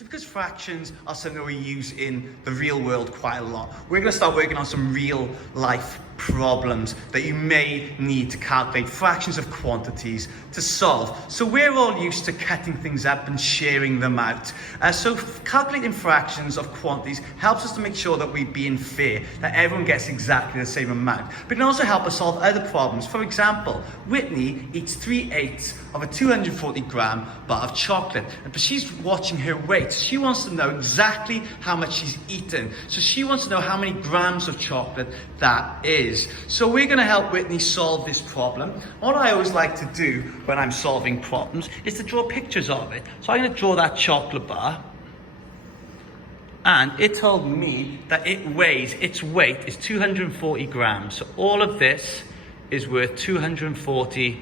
So because fractions are something we use in the real world quite a lot, we're going to start working on some real life problems that you may need to calculate fractions of quantities to solve. So we're all used to cutting things up and sharing them out. So calculating fractions of quantities helps us to make sure that we're being fair, that everyone gets exactly the same amount. But it can also help us solve other problems. For example, Whitney eats 3/8 of a 240 gram bar of chocolate, but she's watching her weight. She wants to know exactly how much she's eaten. So she wants to know how many grams of chocolate that is. So we're going to help Whitney solve this problem. What I always like to do when I'm solving problems is to draw pictures of it. So I'm going to draw that chocolate bar. And it told me that its weight is 240 grams. So all of this is worth 240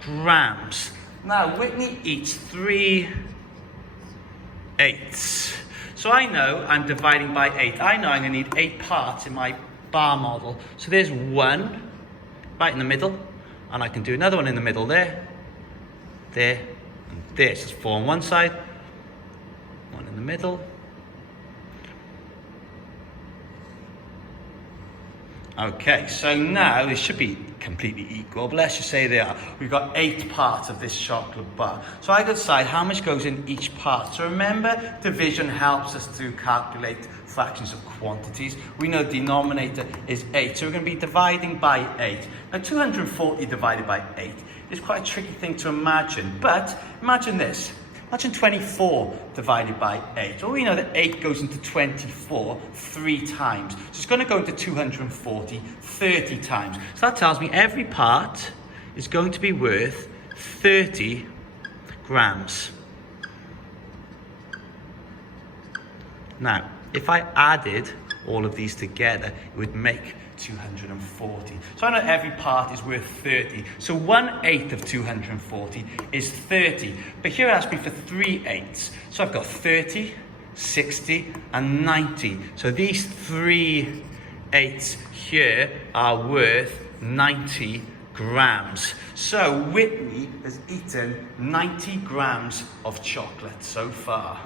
grams. Now Whitney eats 3/8. So I know I'm dividing by 8. I know I'm going to need 8 parts in my bar model. So there's one right in the middle, and I can do another one in the middle there, and this is 4 on one side, 1 in the middle. Okay, so now it should be completely equal, but let's just say they are. We've got 8 parts of this chocolate bar. So I decide how much goes in each part. So remember, division helps us to calculate fractions of quantities. We know the denominator is 8, so we're going to be dividing by 8. Now 240 divided by 8 is quite a tricky thing to imagine, but imagine this. Imagine 24 divided by 8. Well, we know that 8 goes into 24 3 times. So it's going to go into 240 30 times. So that tells me every part is going to be worth 30 grams. Now, if I added all of these together, it would make 240. So I know every part is worth 30. So 1/8 of 240 is 30. But here it asks me for 3/8. So I've got 30, 60, and 90. So these 3/8 here are worth 90 grams. So Whitney has eaten 90 grams of chocolate so far.